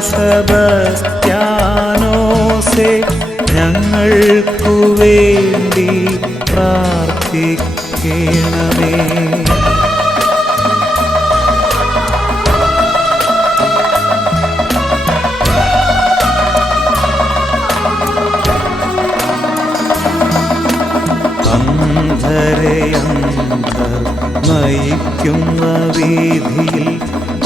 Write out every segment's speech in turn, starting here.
സബസ്ത്യാനോസെ ഞങ്ങൾക്കു വേണ്ടി പ്രാർത്ഥിക്കണമേ. അന്ധരയന്ധർ നയിക്കുന്ന വീതിയിൽ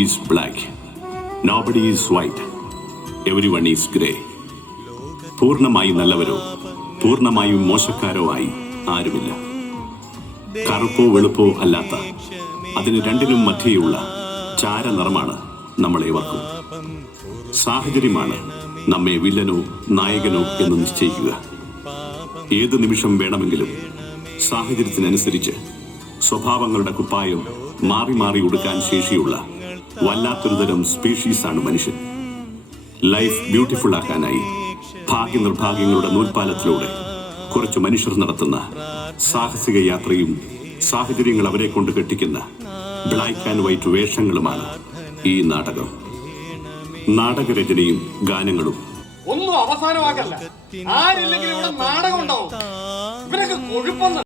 Is black nobody is white everyone is grey പൂർണമായി നല്ലവരോ? പൂർണമായും മോശക്കാരോ ആയി ആരുമില്ല. കറുപ്പോ വെളുപ്പോ അല്ലാത്ത അതിന് രണ്ടിനും മധ്യേയുള്ള ചാരനിറമാണ് നമ്മളേവർക്കും സാഹചര്യമാണ് നമ്മെ വില്ലനോ നായകനോ എന്ന് നിശ്ചയിക്കുക. ഏത് നിമിഷം വേണമെങ്കിലും സാഹചര്യത്തിനനുസരിച്ച് സ്വഭാവങ്ങളുടെ കുപ്പായം മാറി മാറി ഉടുക്കാൻ ശേഷിയുള്ള വല്ലാത്തൊരു തരം ആണ് മനുഷ്യൻ. ലൈഫ് ബ്യൂട്ടിഫുൾ ആക്കാനായി ഭാഗ്യ നിർഭാഗ്യങ്ങളുടെ നൂൽപ്പാലത്തിലൂടെ കുറച്ച് മനുഷ്യർ നടത്തുന്ന സാഹസിക യാത്രയും സാഹചര്യങ്ങൾ അവരെ കൊണ്ട് കെട്ടിക്കുന്ന ബ്ലാക്ക് ആൻഡ് വൈറ്റ് വേഷങ്ങളുമാണ് ഈ നാടകം. നാടകരചനയും ഗാനങ്ങളും. ഒന്നും അവസാനമാക്കല്ല. ആരില്ലെങ്കിൽ ഇവിടെ നാടകം ഉണ്ടാവും ഇവരൊക്കെ കൊഴുപ്പൊന്ന്